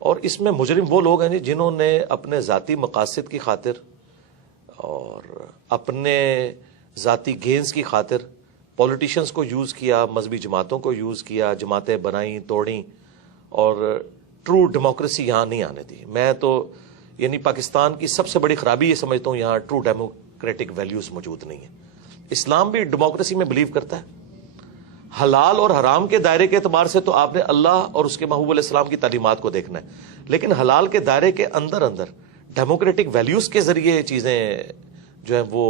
اور اس میں مجرم وہ لوگ ہیں جی جنہوں نے اپنے ذاتی مقاصد کی خاطر اور اپنے ذاتی گینز کی خاطر پولیٹیشنز کو یوز کیا، مذہبی جماعتوں کو یوز کیا، جماعتیں بنائیں توڑیں، اور ٹرو ڈیموکریسی یہاں نہیں آنے دی. میں تو یعنی پاکستان کی سب سے بڑی خرابی یہ سمجھتا ہوں یہاں ٹرو ڈیموکریٹک ویلیوز موجود نہیں ہیں. اسلام بھی ڈیموکریسی میں بلیو کرتا ہے. حلال اور حرام کے دائرے کے اعتبار سے تو آپ نے اللہ اور اس کے محبوب علیہ السلام کی تعلیمات کو دیکھنا ہے، لیکن حلال کے دائرے کے اندر ڈیموکریٹک ویلیوز کے ذریعے یہ چیزیں جو ہیں وہ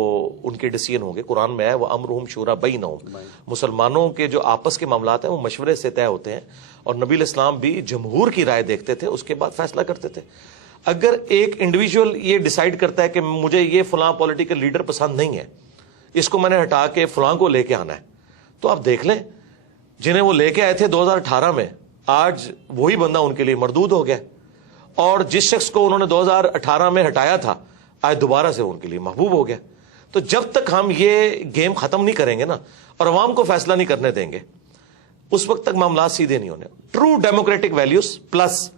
ان کے ڈیسیژن ہوں گے. قرآن میں ہے وہ امرہم شورا بینہم، مسلمانوں کے جو آپس کے معاملات ہیں وہ مشورے سے طے ہوتے ہیں، اور نبی علیہ السلام بھی جمہور کی رائے دیکھتے تھے، اس کے بعد فیصلہ کرتے تھے. اگر ایک انڈیویجول یہ ڈیسائیڈ کرتا ہے کہ مجھے یہ فلاں پولیٹیکل لیڈر پسند نہیں ہے، اس کو میں نے ہٹا کے فلاں کو لے کے آنا ہے، تو آپ دیکھ لیں جنہیں وہ لے کے آئے تھے 2018 میں، آج وہی بندہ ان کے لیے مردود ہو گیا، اور جس شخص کو انہوں نے 2018 میں ہٹایا تھا آج دوبارہ سے ان کے لیے محبوب ہو گیا. تو جب تک ہم یہ گیم ختم نہیں کریں گے نا اور عوام کو فیصلہ نہیں کرنے دیں گے، اس وقت تک معاملات سیدھے نہیں ہونے. ٹرو ڈیموکریٹک ویلیوز پلس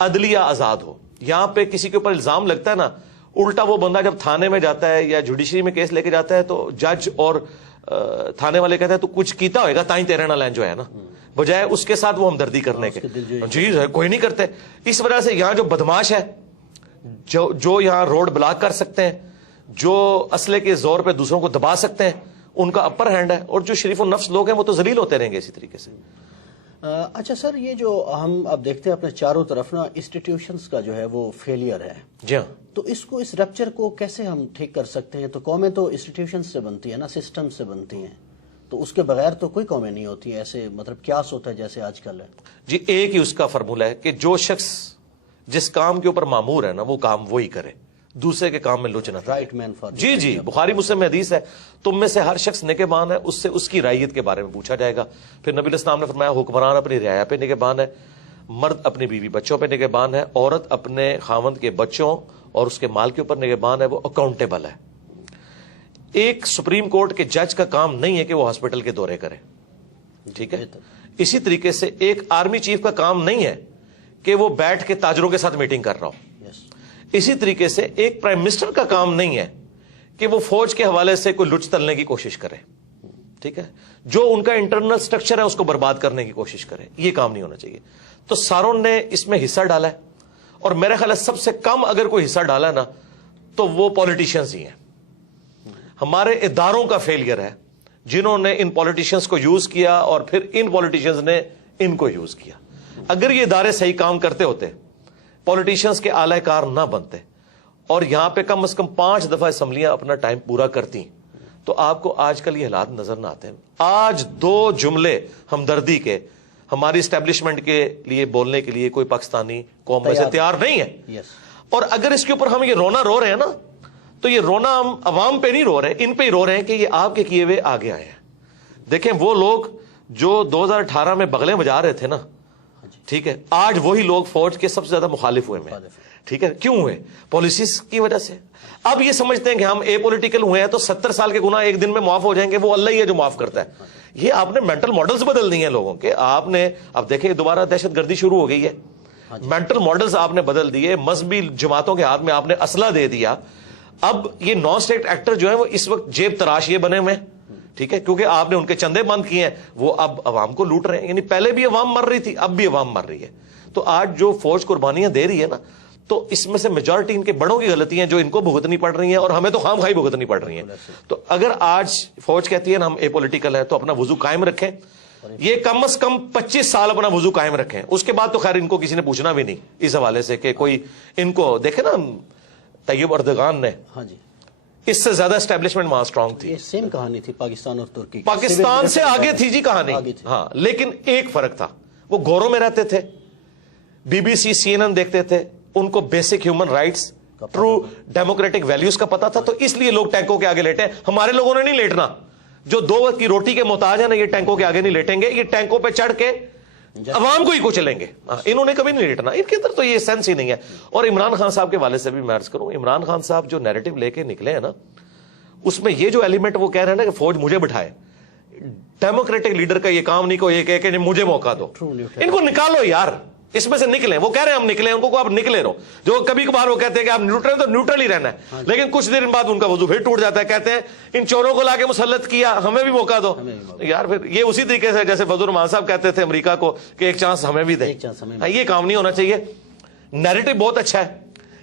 عدلیہ آزاد ہو. یہاں پہ کسی کے اوپر الزام لگتا ہے نا، الٹا وہ بندہ جب تھانے میں جاتا ہے یا جوڈیشری میں کیس لے کے جاتا ہے تو جج اور تھانے والے کہتے ہیں تو کچھ کیتا ہوئے گا تائیں تیرے نہ لین جو ہے نا، بجائے اس کے ساتھ وہ ہمدردی کرنے کے. جی کوئی نہیں کرتے. اس وجہ سے یہاں جو بدماش ہے، جو یہاں روڈ بلاک کر سکتے ہیں، جو اسلحے کے زور پہ دوسروں کو دبا سکتے ہیں، ان کا اپر ہینڈ ہے، اور جو شریف النفس لوگ ہیں وہ تو ذلیل ہوتے رہیں گے اسی طریقے سے. اچھا سر، یہ جو ہم اب دیکھتے ہیں اپنے چاروں طرف نا انسٹیٹیوشنز کا جو ہے وہ فیلئر ہے. جی ہاں. تو اس ریپچر کو کیسے ہم ٹھیک کر سکتے ہیں؟ تو قومیں تو انسٹیٹیوشنز سے بنتی ہیں نا، سسٹم سے بنتی ہیں، تو اس کے بغیر تو کوئی قومیں نہیں ہوتی ہیں. ایسے مطلب کیاس ہوتا ہے جیسے آج کل ہے. جی ایک ہی اس کا فرمولہ ہے کہ جو شخص جس کام کے اوپر مامور ہے نا وہ کام وہی کرے، دوسرے کے کام میں لچ نہ کرے. رائٹ مین فار جی بخاری مسلم میں حدیث ہے، تم میں سے ہر شخص نگہبان ہے، اس سے اس کی رعیت کے بارے میں پوچھا جائے گا. پھر نبی علیہ السلام نے فرمایا حکمران اپنی رعایا پہ نگہبان ہے، مرد اپنی بیوی بچوں پہ نگہبان ہے، عورت اپنے خاوند کے بچوں اور اس کے مال کے اوپر نگہبان ہے، وہ اکاؤنٹیبل ہے. ایک سپریم کورٹ کے جج کا کام نہیں ہے کہ وہ ہاسپٹل کے دورے کرے، ٹھیک ہے. اسی طریقے سے ایک آرمی چیف کا کام نہیں ہے کہ وہ بیٹھ کے تاجروں کے ساتھ میٹنگ کر رہا ہو. اسی طریقے سے ایک پرائم منسٹر کا کام نہیں ہے کہ وہ فوج کے حوالے سے کوئی لچ تلنے کی کوشش کرے، ٹھیک ہے، جو ان کا انٹرنل سٹرکچر ہے اس کو برباد کرنے کی کوشش کرے. یہ کام نہیں ہونا چاہیے. تو ساروں نے اس میں حصہ ڈالا ہے، اور میرا خیال ہے سب سے کم اگر کوئی حصہ ڈالا ہے نا تو وہ پولیٹیشنز ہی ہیں. ہمارے اداروں کا فیلئر ہے جنہوں نے ان پولیٹیشنز کو یوز کیا اور پھر ان پولیٹیشنز نے ان کو یوز کیا. اگر یہ ادارے صحیح کام کرتے ہوتے، پولیٹیشنز کے اعلی کار نہ بنتے، اور یہاں پہ کم از کم 5 دفعہ اسمبلیاں اپنا ٹائم پورا کرتی، تو آپ کو آج کل یہ حالات نظر نہ آتے ہیں. آج 2 جملے ہمدردی کے ہماری اسٹیبلشمنٹ کے لیے بولنے کے لیے کوئی پاکستانی قوم میں سے تیار نہیں ہے. اور اگر اس کے اوپر ہم یہ رونا رو رہے ہیں نا تو یہ رونا ہم عوام پہ نہیں رو رہے، ان پہ ہی رو رہے ہیں کہ یہ آپ کے کیے ہوئے آگے آئے ہیں. دیکھیں وہ لوگ جو 2018 میں بغلیں بجا رہے تھے نا، ٹھیک ہے، آج وہی لوگ فوج کے سب سے زیادہ مخالف ہوئے ہیں. ٹھیک ہے، کیوں ہوئے؟ پالیسیز کی وجہ سے. اب یہ سمجھتے ہیں کہ ہم اے پولیٹیکل ہوئے ہیں تو 70 سال کے گناہ ایک دن میں معاف ہو جائیں گے، وہ اللہ ہی ہے جو معاف کرتا ہے. یہ آپ نے مینٹل ماڈلز بدل دیے ہیں لوگوں کے. آپ نے اب دیکھیں دوبارہ دہشت گردی شروع ہو گئی ہے. مینٹل ماڈلز آپ نے بدل دیے، مذہبی جماعتوں کے ہاتھ میں آپ نے اسلحہ دے دیا. اب یہ نان اسٹیٹ ایکٹر جو ہیں وہ اس وقت جیب تراش یہ بنے ہوئے ہیں، ٹھیک ہے، کیونکہ آپ نے ان کے چندے بند کیے ہیں، وہ اب عوام کو لوٹ رہے ہیں. یعنی پہلے بھی عوام مر رہی تھی، اب بھی عوام مر رہی ہے. تو آج جو فوج قربانیاں دے رہی ہے نا، تو اس میں سے میجورٹی ان کے بڑوں کی غلطی ہیں جو ان کو بھگتنی پڑ رہی ہیں، اور ہمیں تو خام خواہی بھگتنی پڑ رہی ہیں. تو اگر آج فوج کہتی ہے نا ہم اے پولیٹیکل ہے، تو اپنا وضو قائم رکھیں. یہ کم از کم 25 سال اپنا وضو قائم رکھیں. اس کے بعد تو خیر ان کو کسی نے پوچھنا بھی نہیں اس حوالے سے کہ کوئی ان کو دیکھے نا. طیب اردگان نے اس سے زیادہ اسٹیبلشمنٹ وہاں اسٹرانگ تھی. سیم کہانی تھی پاکستان اور ترکی، پاکستان سے آگے تھی جی کہانی. ہاں، لیکن ایک فرق تھا، وہ گوروں میں رہتے تھے، بی بی سی CNN دیکھتے تھے، ان کو basic human rights, true democratic values کا پتا تھا. تو اس لیے لوگ ٹینکوں کے آگے لیٹے. ہمارے لوگوں نے نہیں لیٹنا. جو 2 وقت کی روٹی کے محتاج ہیں نا، یہ ٹینکوں کے آگے نہیں لیٹیں گے. یہ ٹینکوں پہ چڑھ کے عوام کو ہی کچلیں گے. انہوں نے کبھی نہیں لیٹنا. ان کے اندر تو یہ سینس ہی نہیں ہے. اور عمران خان صاحب کے والے سے بھی میں عرض کروں، عمران خان صاحب جو نیریٹو لے کے نکلے ہیں نا، اس میں یہ جو ایلیمنٹ وہ کہہ رہے ہیں نا کہ فوج مجھے بٹھائے، ڈیموکریٹک لیڈر کا یہ کام نہیں کو یہ کہے کہ مجھے موقع دو. ان کو نکالو یار. اس میں سے نکلیں. وہ کہہ رہے ہیں ہم نکلیں, ان کو آپ نکلے رہو. جو کبھی کبھار وہ کہتے ہیں کہ آپ نیوٹرل, تو نیوٹرل ہی رہنا ہے, لیکن کچھ دیر بعد ان کا وضو پھر ٹوٹ جاتا ہے. کہتے ہیں ان چوروں کو لا کے مسلط کیا, ہمیں بھی موقع دو. یار پھر یہ اسی طریقے سے جیسے فضل الرحمان صاحب کہتے تھے امریکہ کو کہ ایک چانس ہمیں بھی دیں. یہ کام نہیں ہونا چاہیے. نیریٹو بہت اچھا ہے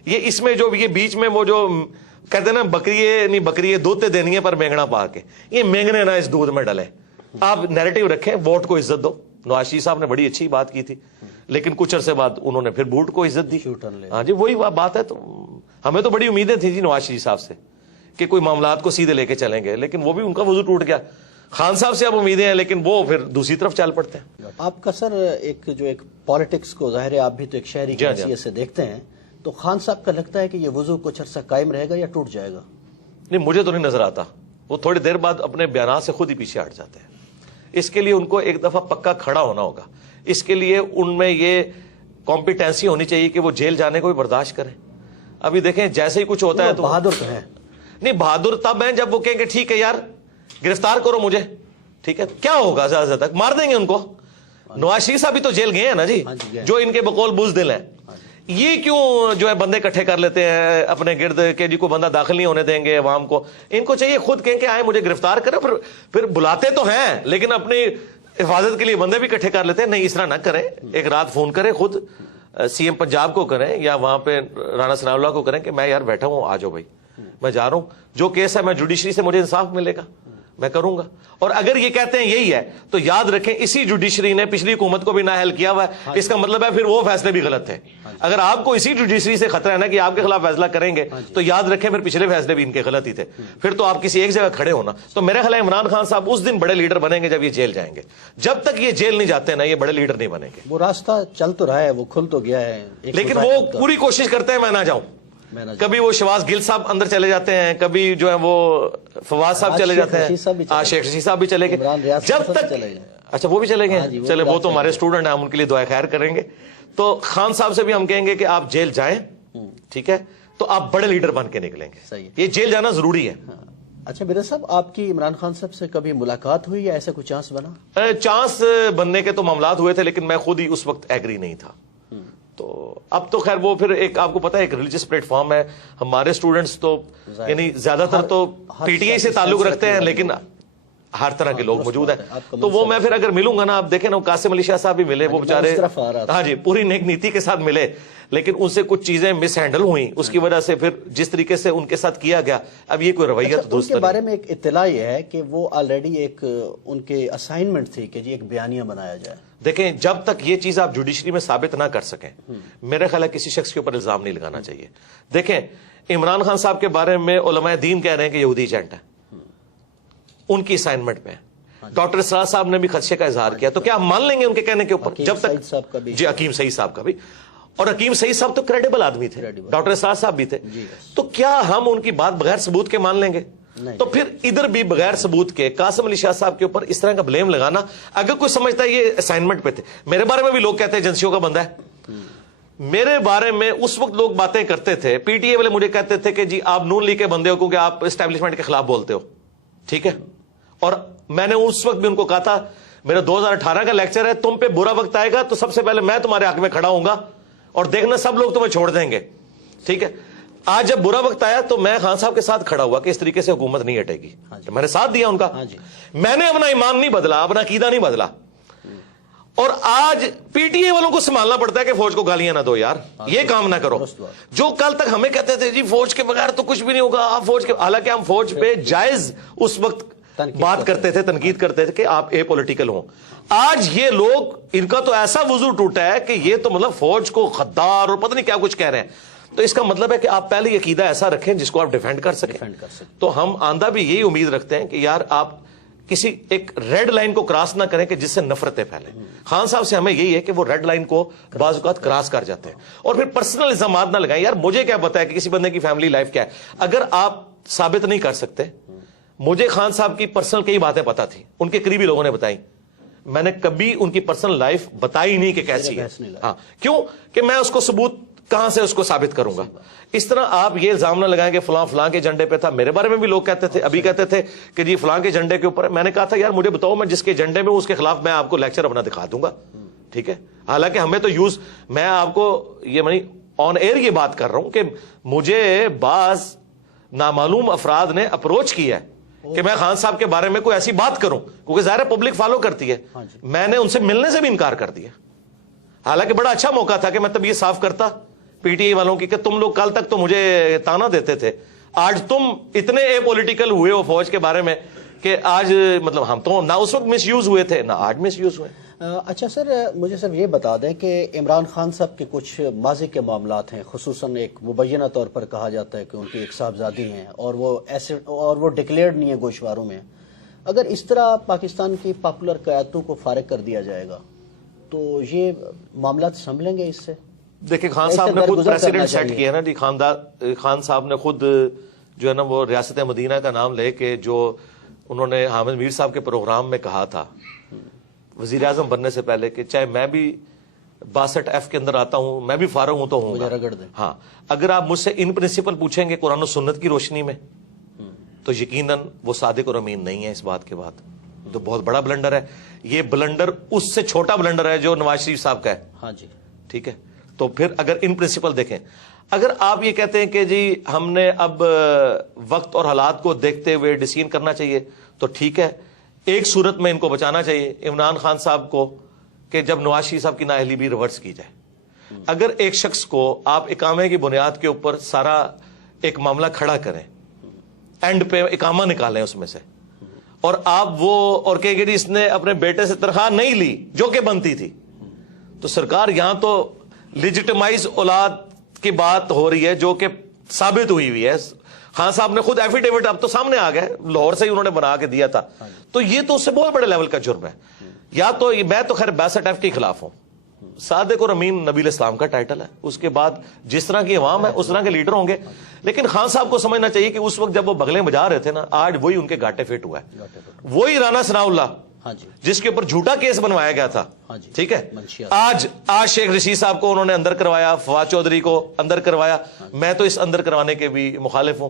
یہ, اس میں جو یہ بیچ میں وہ جو کہتے ہیں نا بکریے نہیں بکریے دودھ دینی ہے پر مینگنا پا کے, یہ مینگنے نہ اس دودھ میں ڈلے. آپ نیریٹو رکھیں, ووٹ کو عزت دو. نواز شریف صاحب نے بڑی اچھی بات کی تھی, لیکن کچھ عرصے بعد انہوں نے پھر بوٹ کو عزت دی. ہاں جی وہی بات ہے. تو ہمیں تو بڑی امیدیں تھیں جی نواز شریف صاحب سے کہ کوئی معاملات کو سیدھے لے کے چلیں گے, لیکن وہ بھی ان کا وضو ٹوٹ گیا. خان صاحب سے اب امیدیں ہیں, لیکن وہ پھر دوسری طرف چل پڑتے ہیں. آپ کا سر ایک پالیٹکس کو ظاہر ہے آپ بھی تو ایک شہری کی حیثیت سے دیکھتے ہیں, تو خان صاحب کا لگتا ہے کہ یہ وضو کچھ عرصہ قائم رہے گا یا ٹوٹ جائے گا؟ نہیں مجھے تو نہیں نظر آتا. وہ تھوڑی دیر بعد اپنے بیانات سے خود ہی پیچھے ہٹ جاتے ہیں. اس کے لیے ان کو ایک دفعہ پکا کھڑا ہونا ہوگا. اس کے لیے ان میں یہ کمپیٹنسی ہونی چاہیے کہ وہ جیل جانے کو بھی برداشت کریں. ابھی دیکھیں جیسے ہی کچھ ہوتا ہے تو بہادر تو ہیں. نہیں بہادر تب ہیں جب وہ کہیں گے ٹھیک ہے یار گرفتار کرو مجھے, ٹھیک ہے کیا ہوگا زیادہ تک مار دیں گے ان کو. نواز شریف صاحب بھی تو جیل گئے ہیں نا جی, جو ان کے بقول بزدل ہیں. یہ کیوں جو ہے بندے اکٹھے کر لیتے ہیں اپنے گرد کہ جی کو بندہ داخل نہیں ہونے دیں گے عوام کو. ان کو چاہیے خود کہیں کہ آئے مجھے گرفتار کریں, پھر بلاتے تو ہیں لیکن اپنی حفاظت کے لیے بندے بھی اکٹھے کر لیتے ہیں. نہیں اس طرح نہ کریں, ایک رات فون کریں خود سی ایم پنجاب کو کریں یا وہاں پہ رانا ثناء اللہ کو کریں کہ میں یار بیٹھا ہوں, آ جاؤ بھائی میں جا رہا ہوں, جو کیس ہے میں جوڈیشری سے مجھے انصاف ملے گا میں کروں گا. اور اگر یہ کہتے ہیں یہی ہے تو یاد رکھیں اسی جوڈیشری نے پچھلی حکومت کو بھی نااہل کیا ہوا ہے. اس کا مطلب ہے پھر وہ فیصلے بھی غلط تھے. اگر آپ کو اسی جوڈیشری سے خطرہ ہے نا کہ آپ کے خلاف فیصلہ کریں گے تو یاد رکھیں پھر پچھلے فیصلے بھی ان کے غلط ہی تھے. پھر تو آپ کسی ایک جگہ کھڑے ہونا. تو میرا خیال ہے عمران خان صاحب اس دن بڑے لیڈر بنیں گے جب یہ جیل جائیں گے. جب تک یہ جیل نہیں جاتے نا یہ بڑے لیڈر نہیں بنیں گے. وہ راستہ چل تو رہا ہے, وہ کھل تو گیا ہے, لیکن وہ پوری کوشش کرتے ہیں میں نہ جاؤں. کبھی وہ شواز گل صاحب اندر چلے جاتے ہیں, کبھی جو ہے وہ فواز صاحب چلے جاتے ہیں, شیخ رشید صاحب بھی چلے گئے. جب تک اچھا وہ بھی چلے گئے, چلے وہ تو ہمارے اسٹوڈنٹ ہیں, ہم ان کے لیے دعا خیر کریں گے. تو خان صاحب سے بھی ہم کہیں گے کہ آپ جیل جائیں, ٹھیک ہے, تو آپ بڑے لیڈر بن کے نکلیں گے. یہ جیل جانا ضروری ہے. اچھا میرا صاحب آپ کی عمران خان صاحب سے کبھی ملاقات ہوئی یا ایسا کوئی چانس بنا؟ چانس بننے کے تو معاملات ہوئے تھے لیکن میں خود ہی اس وقت ایگری نہیں تھا. تو اب تو خیر وہ پھر ایک آپ کو پتا ہے ایک ریلیجس پلیٹ فارم ہے. ہمارے اسٹوڈنٹس تو یعنی زیادہ تر تو پی ٹی آئی سے تعلق رکھتے ہیں, لیکن ہر طرح کے لوگ موجود ہیں. تو وہ میں پھر اگر ملوں گا نا, آپ دیکھیں نا قاسم علی شاہ صاحب بھی ملے, وہ بیچارے ہاں جی پوری نیک نیتی کے ساتھ ملے, لیکن ان سے کچھ چیزیں مس ہینڈل ہوئیں, اس کی وجہ سے پھر جس طریقے سے ان کے ساتھ کیا گیا اب یہ کوئی رویہ تو درست نہیں. ان کے بارے میں ایک اطلاع یہ ہے کہ وہ آلریڈی ایک ان کے اسائنمنٹ تھی کہ جی ایک بیانیہ بنایا جائے. دیکھیں جب تک یہ چیز آپ جوڈیشری میں ثابت نہ کر سکیں میرا خیال ہے کسی شخص کے اوپر الزام نہیں لگانا چاہیے. دیکھیں عمران خان صاحب کے بارے میں علماء دین کہہ رہے ہیں کہ یہودی ایجنٹ ہے, ان کی اسائنمنٹ میں. ڈاکٹر اسرار صاحب نے بھی خدشے کا اظہار کیا, تو کیا ہم مان لیں گے ان کے کہنے کے اوپر؟ جب تک جی حکیم سعید صاحب کا بھی, اور حکیم سعید صاحب تو کریڈیبل آدمی تھے, ڈاکٹر اسرار صاحب بھی تھے, تو کیا ہم ان کی بات بغیر ثبوت کے مان لیں گے؟ تو پھر ادھر بھی بغیر ثبوت کے قاسم علی شاہ صاحب کے اوپر اس طرح کا بلیم لگانا, اگر کوئی سمجھتا ہے یہ اسائنمنٹ پہ تھے. میرے بارے میں بھی لوگ کہتے ہیں ایجنسیوں کا بندہ ہے. میرے بارے میں اس وقت لوگ باتیں کرتے تھے, پی ٹی اے والے مجھے کہتے تھے کہ جی آپ نون لیگ کے بندے ہو کیونکہ آپ اسٹیبلشمنٹ کے خلاف بولتے ہو, ٹھیک ہے. اور میں نے اس وقت بھی ان کو کہا تھا میرا 2018 کا لیکچر ہے, تم پہ برا وقت آئے گا تو سب سے پہلے میں تمہارے حق میں کھڑا ہوں گا اور دیکھنا سب لوگ تمہیں چھوڑ دیں گے, ٹھیک ہے. آج جب برا وقت آیا تو میں خان صاحب کے ساتھ کھڑا ہوا کہ اس طریقے سے حکومت نہیں ہٹے گی, میں نے ساتھ دیا ان کا. میں نے اپنا ایمان نہیں بدلا, اپنا عقیدہ نہیں بدلا. اور آج پی ٹی اے والوں کو سنبھالنا پڑتا ہے کہ فوج کو گالیاں نہ دو یار, یہ کام نہ کرو. جو کل تک ہمیں کہتے تھے جی فوج کے بغیر تو کچھ بھی نہیں ہوگا, آپ فوج کے, حالانکہ ہم فوج پہ جائز اس وقت بات کرتے تھے, تنقید کرتے تھے کہ آپ اے پولیٹیکل ہوں. آج یہ لوگ ان کا تو ایسا وضو ٹوٹا ہے کہ یہ تو مطلب فوج کو غدار اور پتہ نہیں کیا کچھ کہہ رہے ہیں. تو اس کا مطلب ہے کہ آپ پہلے یہ عقیدہ ایسا رکھیں جس کو آپ ڈیفینڈ کر سکیں. تو ہم آندہ بھی یہی امید رکھتے ہیں کہ یار آپ کسی ایک ریڈ لائن کو کراس نہ کریں کہ جس سے نفرتیں پھیلیں. خان صاحب سے ہمیں یہی ہے کہ وہ ریڈ لائن کو بعض اوقات کراس کر جاتے ہیں اور پھر پرسنل الزامات نہ لگائیں. یار مجھے کیا پتا ہے کہ کسی بندے کی فیملی لائف کیا ہے, اگر آپ ثابت نہیں کر سکتے. مجھے خان صاحب کی پرسنل کئی باتیں پتا تھی, ان کے قریبی لوگوں نے بتائی, میں نے کبھی ان کی پرسنل لائف بتائی نہیں کہ کیسی ہے. ہاں کیوں کہ میں اس کو ثبوت کہاں سے اس کو ثابت کروں گا. اس طرح آپ یہ الزام نہ لگائیں کہ فلاں فلاں کے جھنڈے پہ تھا. میرے بارے میں بھی لوگ کہتے تھے, ابھی کہتے تھے کہ جی فلاں کے جھنڈے کے اوپر. میں نے کہا تھا یار مجھے بتاؤ, میں جس کے جھنڈے میں اس کے خلاف میں آپ کو لیکچر اپنا دکھا دوں گا, ٹھیک ہے. حالانکہ ہمیں تو یوز, میں آپ کو یہ آن ایئر یہ بات کر رہا ہوں کہ مجھے بعض نامعلوم افراد نے اپروچ کیا ہے کہ میں خان صاحب کے بارے میں کوئی ایسی بات کروں, کیونکہ ظاہر پبلک فالو کرتی ہے. میں نے ان سے ملنے سے بھی انکار کر دیا, حالانکہ بڑا اچھا موقع تھا کہ میں تب یہ صاف کرتا پی ٹی آئی والوں کی کہ تم لوگ کل تک تو مجھے تانا دیتے تھے, آج تم اتنے اے پولیٹیکل ہوئے ہو فوج کے بارے میں کہ آج مطلب ہم تو نہ اس وقت مس یوز ہوئے تھے نہ آج مس یوز ہوئے. اچھا سر, مجھے صرف یہ بتا دیں کہ عمران خان صاحب کے کچھ ماضی کے معاملات ہیں, خصوصاً ایک مبینہ طور پر کہا جاتا ہے کہ ان کی ایک صاحبزادی ہیں اور وہ ڈکلیئرڈ نہیں ہے گوشواروں میں. اگر اس طرح پاکستان کی پاپولر قیادتوں کو فارغ کر دیا جائے گا تو یہ معاملات سنبھلیں گے اس سے؟ دیکھیں خان صاحب نے خود پریسیڈنٹ سیٹ کیا نا جی, خان صاحب نے خود جو ہے نا وہ ریاست مدینہ کا نام لے کے جو انہوں نے حامد میر صاحب کے پروگرام میں کہا تھا وزیر اعظم بننے سے پہلے کہ چاہے میں بھی 62F کے اندر آتا ہوں, میں بھی فارغ ہوں تو ہوں گا. ہاں, اگر آپ مجھ سے ان پرنسپل پوچھیں گے قرآن و سنت کی روشنی میں تو یقیناً وہ صادق اور امین نہیں ہے. اس بات کے بعد تو بہت بڑا بلنڈر ہے. یہ بلنڈر اس سے چھوٹا بلنڈر ہے جو نواز شریف صاحب کا ہے. ہاں جی, ٹھیک ہے. تو پھر اگر ان پرنسپل دیکھیں, اگر آپ یہ کہتے ہیں کہ جی ہم نے اب وقت اور حالات کو دیکھتے ہوئے ڈیسیژن کرنا چاہیے تو ٹھیک ہے, ایک صورت میں ان کو بچانا چاہیے عمران خان صاحب کو کہ جب نواز شریف صاحب کی نااہلی بھی ریورس کی جائے. اگر ایک شخص کو آپ اقامے کی بنیاد کے اوپر سارا ایک معاملہ کھڑا کریں, اینڈ پہ اقامہ نکالیں اس میں سے, اور آپ وہ اور کہیں کہ اس نے اپنے بیٹے سے تنخواہ نہیں لی جو کہ بنتی تھی, تو سرکار یہاں تو لیجیٹمائز اولاد کی بات ہو رہی ہے جو کہ ثابت ہوئی ہے. خان صاحب نے خود ایفیڈیوٹ اب تو سامنے آ گئے, لاہور سے ہی انہوں نے بنا کے دیا تھا. تو یہ تو اس سے بہت بڑے لیول کا جرم ہے. یا تو میں تو خیر 62F کے خلاف ہوں. صادق اور امین نبی الاسلام کا ٹائٹل ہے, اس کے بعد جس طرح کی عوام ہے اس طرح کے لیڈر ہوں گے. لیکن خان صاحب کو سمجھنا چاہیے کہ اس وقت جب وہ بغلیں بجا رہے تھے نا, آج وہی ان کے گاٹے فٹ ہوا ہے. وہی رانا ثناء اللہ جس کے اوپر جھوٹا کیس بنوایا گیا تھا, ٹھیک ہے, آج شیخ رشید صاحب کو انہوں نے اندر کروایا, فواد چودھری کو اندر کروایا. میں تو اس اندر کروانے کے بھی مخالف ہوں.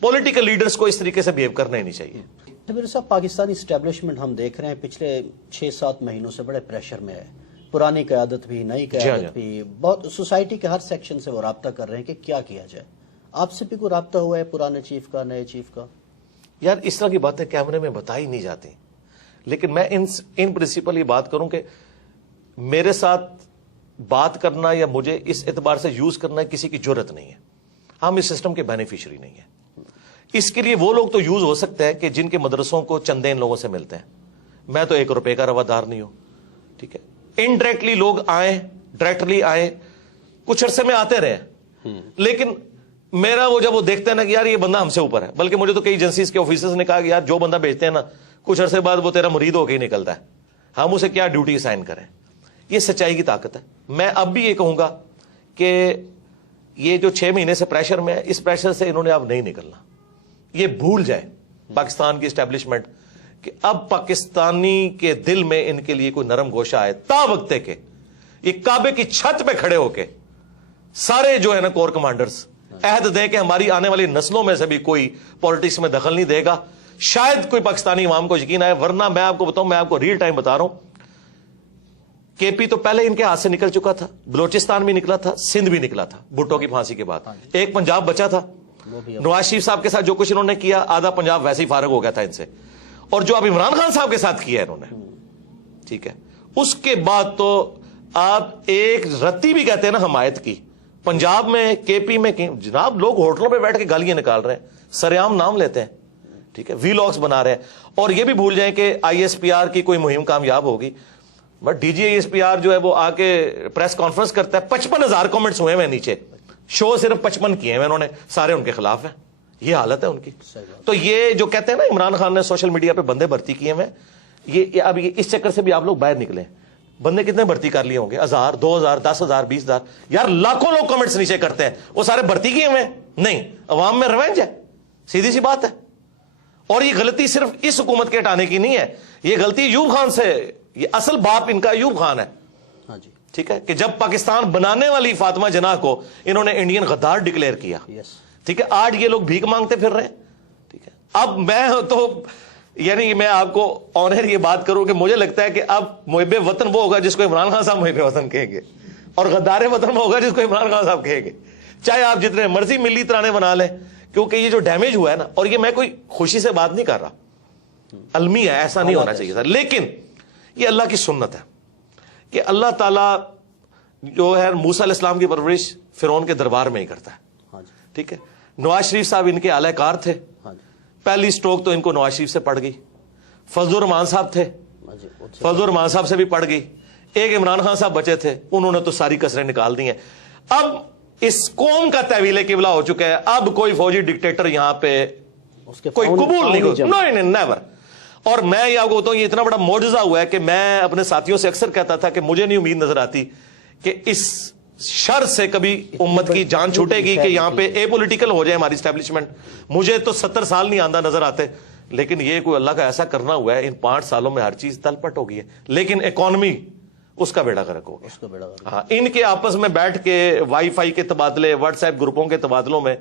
پولیٹیکل لیڈرز کو اس طریقے سے بیہیو کرنا ہی نہیں چاہیے. میرے صاحب, پاکستانی اسٹیبلشمنٹ ہم دیکھ رہے ہیں پچھلے 6-7 مہینوں سے بڑے پریشر میں ہے. پرانی قیادت بھی, نئی قیادت بھی, بہت سوسائٹی کے ہر سیکشن سے وہ رابطہ کر رہے ہیں کہ کیا کیا جائے. آپ سے بھی کوئی رابطہ ہوا ہے پرانے چیف کا, نئے چیف کا؟ یار اس طرح کی باتیں کیمرے میں بتائی نہیں جاتی, لیکن میں ان پرنسپل یہ بات کروں کہ میرے ساتھ بات کرنا یا مجھے اس اعتبار سے یوز کرنا کسی کی جرت نہیں ہے. ہم اس سسٹم کے بینیفیشری نہیں ہیں. اس کے لیے وہ لوگ تو یوز ہو سکتے ہیں کہ جن کے مدرسوں کو چندے ان لوگوں سے ملتے ہیں. میں تو 1 روپے کا روادار نہیں ہوں, ٹھیک ہے. انڈائریکٹلی لوگ آئیں, ڈائریکٹلی آئیں, کچھ عرصے میں آتے رہے, لیکن میرا وہ جب وہ دیکھتے ہیں نا کہ یار یہ بندہ ہم سے اوپر ہے, بلکہ مجھے تو کئی ایجنسیز کے آفیسرز نے کہا کہ یار جو بندہ بیچتے ہیں نا کچھ عرصے بعد وہ تیرا مرید ہو کے ہی نکلتا ہے, ہم اسے کیا ڈیوٹی اسائن کریں. یہ سچائی کی طاقت ہے. میں اب بھی یہ کہوں گا کہ یہ جو 6 مہینے سے پریشر میں ہے, اس پریشر سے انہوں نے اب نہیں نکلنا. یہ بھول جائے پاکستان کی اسٹیبلشمنٹ کہ اب پاکستانی کے دل میں ان کے لیے کوئی نرم گوشہ آئے. تا وقت کہ یہ کعبے کی چھت پہ کھڑے ہو کے سارے جو ہے نا کور کمانڈرز عہد دیں کہ ہماری آنے والی نسلوں میں سے بھی کوئی پالیٹکس میں دخل نہیں دے گا, شاید کوئی پاکستانی عوام کو یقین آئے. ورنہ میں آپ کو بتاؤں, میں آپ کو ریل ٹائم بتا رہا ہوں, کے پی تو پہلے ان کے ہاتھ سے نکل چکا تھا, بلوچستان بھی نکلا تھا, سندھ بھی نکلا تھا بھٹو کی پھانسی کے بعد, ایک پنجاب بچا تھا. نواز شریف صاحب کے ساتھ جو کچھ انہوں نے کیا, آدھا پنجاب ویسے ہی فارغ ہو گیا تھا ان سے. اور جو اب عمران خان صاحب کے ساتھ کیا انہوں نے, ٹھیک ہے, اس کے بعد تو آپ ایک رتی بھی کہتے ہیں نا حمایت کی. پنجاب میں, کے پی میں جناب لوگ ہوٹلوں پہ بیٹھ کے گالیاں نکال رہے ہیں, سریعام نام لیتے ہیں, ٹھیک ہے, وی لاگس بنا رہے ہیں. اور یہ بھی بھول جائیں کہ ISPR کی کوئی مہم کامیاب ہوگی, بٹ DG ISPR جو ہے وہ آ کے پریس کانفرنس کرتا ہے, 55,000 کامنٹس ہوئے ہیں نیچے, شو صرف 55 کیے ہیں انہوں نے, سارے ان کے خلاف ہیں. یہ حالت ہے ان کی. تو یہ جو کہتے ہیں نا عمران خان نے سوشل میڈیا پہ بندے بھرتی کیے ہیں, یہ اب اس چکر سے بھی آپ لوگ باہر نکلیں. بندے کتنے بھرتی کر لیے ہوں گے, 1000, 2000, 10,000, 20,000, یار لاکھوں لوگ کمنٹس نیچے کرتے ہیں, وہ سارے بھرتی کیے ہوئے نہیں. عوام میں ریونج ہے, سیدھی سی بات ہے. اور یہ غلطی صرف اس حکومت کے ہٹانے کی نہیں ہے, یہ غلطی ایوب خان سے, یہ اصل باپ ان کا ایوب خان ہے. ٹھیک ہے, کہ جب پاکستان بنانے والی فاطمہ جناح کو انہوں نے انڈین غدار ڈکلیئر کیا, ٹھیک ہے, آج یہ لوگ بھیک مانگتے پھر رہے ہیں. ٹھیک ہے, اب میں تو یعنی میں آپ کو آنر یہ بات کروں کہ مجھے لگتا ہے کہ اب محب وطن وہ ہوگا جس کو عمران خان صاحب محب وطن کہیں گے، اور غدار وطن وہ ہوگا جس کو عمران خان صاحب کہیں گے، چاہے آپ جتنے مرضی ملی ترانے بنا لیں، کیونکہ یہ جو ڈیمیج ہوا ہے نا، اور یہ میں کوئی خوشی سے بات نہیں کر رہا، المی ہے، ایسا نہیں ہونا چاہیے تھا، لیکن یہ اللہ کی سنت ہے کہ اللہ تعالیٰ جو ہے موسیٰ علیہ السلام کی پرورش فرعون کے دربار میں ہی کرتا ہے، ٹھیک ہے۔ نواز شریف صاحب ان کے اعلی کار تھے، پہلی سٹروک تو ان کو نواز شریف سے پڑ گئی، فضل الرحمان صاحب تھے، فضل الرحمان صاحب سے بھی پڑ گئی، ایک عمران خان صاحب بچے تھے، انہوں نے تو ساری کسریں نکال دی ہیں۔ اب اس قوم کا تحویل قبلہ ہو چکا ہے، اب کوئی فوجی ڈکٹیٹر یہاں پہ کوئی قبول نہیں ہوگا، نہیں نیور۔ اور میں یہ آپ کو بتاؤں، یہ اتنا بڑا معجزہ ہوا ہے کہ میں اپنے ساتھیوں سے اکثر کہتا تھا کہ مجھے نہیں امید نظر آتی کہ اس شر سے کبھی امت کی جان چھوٹے گی کہ یہاں پہ اے پولیٹیکل ہو جائے ہماری اسٹیبلشمنٹ۔ مجھے تو 70 سال نہیں آندہ نظر آتے، لیکن یہ کوئی اللہ کا ایسا کرنا ہوا ہے، ان 5 سالوں میں ہر چیز تلپٹ ہو گئی ہے، لیکن اکانومی اس کا بیڑا غرق ہو گیا۔ ہاں، ان کے آپس میں بیٹھ کے وائی فائی کے تبادلے، واٹس ایپ گروپوں کے تبادلوں میں،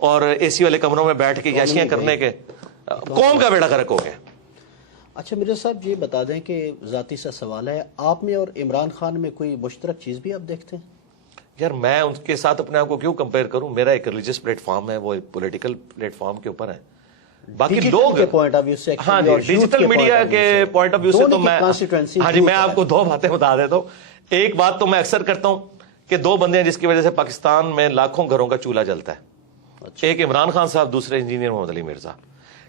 اور اے سی والے کمروں میں بیٹھ کے یاشیاں کرنے کے، قوم کا بیڑا غرق ہو گیا۔ اچھا مرزا صاحب، یہ بتا دیں کہ ذاتی سا سوال ہے، آپ میں اور عمران خان میں کوئی مشترک چیز بھی آپ دیکھتے ہیں؟ یار میں ان کے ساتھ اپنے آپ کو کیوں کمپیئر کروں؟ میرا ایک ریلیجس پلیٹ فارم ہے، وہ ایک پولیٹیکل پلیٹ فارم کے اوپر ہے، باقی لوگ ہاں جی ڈیجیٹل میڈیا کے پوائنٹ آف ویو سے تو میں ہاں جی میں آپ کو 2 باتیں بتا دیتا ہوں۔ ایک بات تو میں اکثر کرتا ہوں کہ 2 بندے ہیں جس کی وجہ سے پاکستان میں لاکھوں گھروں کا چولہا جلتا ہے، ایک عمران خان صاحب، دوسرے انجینئر محمد علی مرزا۔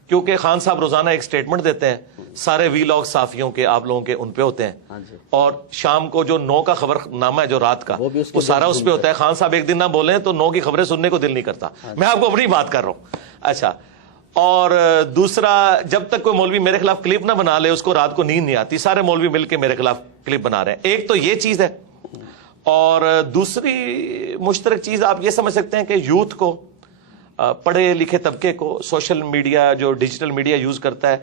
کیونکہ خان صاحب روزانہ ایک سٹیٹمنٹ دیتے ہیں، سارے وی لاگ صحافیوں کے، آپ لوگوں کے ان پہ ہوتے ہیں، اور شام کو جو 9 کا خبر نامہ ہے جو رات کا، وہ سارا اس پہ ہوتا ہے۔ خان صاحب ایک دن نہ بولیں تو 9 کی خبریں سننے کو دل نہیں کرتا۔ میں آپ کو اپنی بات کر رہا ہوں۔ اچھا، اور دوسرا، جب تک کوئی مولوی میرے خلاف کلپ نہ بنا لے اس کو رات کو نیند نہیں آتی، سارے مولوی مل کے میرے خلاف کلپ بنا رہے ہیں۔ ایک تو یہ چیز ہے، اور دوسری مشترک چیز آپ یہ سمجھ سکتے ہیں کہ یوتھ کو، پڑھے لکھے طبقے کو، سوشل میڈیا جو ڈیجیٹل میڈیا یوز کرتا ہے،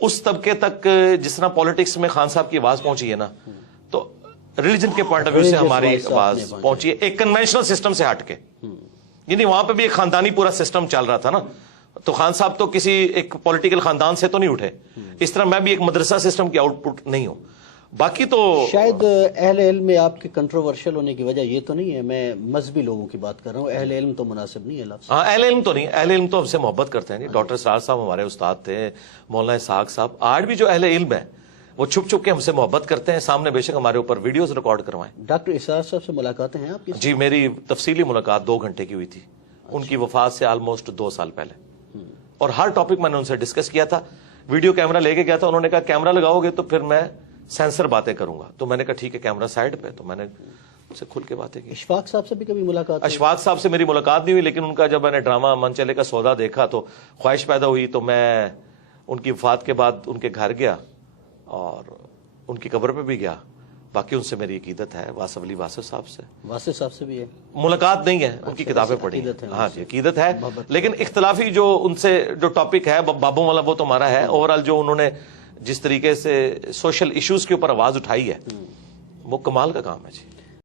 اس طبقے تک جس طرح پالیٹکس میں خان صاحب کی آواز پہنچی ہے نا، تو ریلیجن کے پوائنٹ آف ویو سے ہماری آواز پہنچی ہے ایک کنونشنل سسٹم سے ہٹ کے۔ یعنی وہاں پہ بھی ایک خاندانی پورا سسٹم چل رہا تھا نا، تو خان صاحب تو کسی ایک پولیٹیکل خاندان سے تو نہیں اٹھے، اس طرح میں بھی ایک مدرسہ سسٹم کی آؤٹ پٹ نہیں ہوں۔ باقی تو شاید اہل علم میں آپ کے کنٹروورشل ہونے کی وجہ یہ تو نہیں ہے، میں مذہبی لوگوں کی بات کر رہا ہوں، اہل علم تو مناسب نہیں ہے لفظ۔ ہاں، اہل علم تو نہیں، اہل علم تو ہم سے محبت کرتے ہیں۔ ڈاکٹر سراج صاحب ہمارے استاد تھے، مولانا اسحاق صاحب، آج بھی جو اہل علم ہے وہ چھپ چھپ کے ہم سے محبت کرتے ہیں، سامنے بے شک ہمارے اوپر ویڈیوز ریکارڈ کروائیں۔ ڈاکٹر اسحاق صاحب سے ملاقاتیں ہیں آپ کی؟ جی، میری تفصیلی ملاقات 2 گھنٹے کی ہوئی تھی، ان کی وفات سے آلموسٹ 2 سال پہلے، اور ہر ٹاپک میں نے ان سے ڈسکس کیا تھا۔ ویڈیو کیمرہ لے کے گیا تھا، انہوں نے کہا کیمرہ لگاؤ گے تو پھر میں سینسر باتیں کروں گا، تو میں نے کہا ٹھیک ہے، کیمرہ سائڈ پہ، تو میں نے ان سے کھل کے باتیں کی۔ اشفاق صاحب سے بھی کبھی ملاقات؟ اشفاق صاحب سے میری ملاقات نہیں ہوئی، لیکن ان کا جب میں نے ڈرامہ من چلے کا سودا دیکھا تو خواہش پیدا ہوئی، تو میں ان کی وفات کے بعد ان کے گھر گیا اور ان کی قبر پہ بھی گیا۔ باقی ان سے میری عقیدت ہے، واصف علی واصف صاحب سے۔ واصف صاحب سے بھی ہے ملاقات نہیں ہے، ان کی کتابیں پڑھی ہیں، ہاں جی عقیدت ہے، لیکن اختلافی جو ان سے جو ٹاپک ہے بابوں والا وہ تو ہمارا ہے۔ اوورآل جو انہوں نے جس طریقے سے سوشل ایشوز کے اوپر آواز اٹھائی ہے وہ کمال کا کام ہے جی۔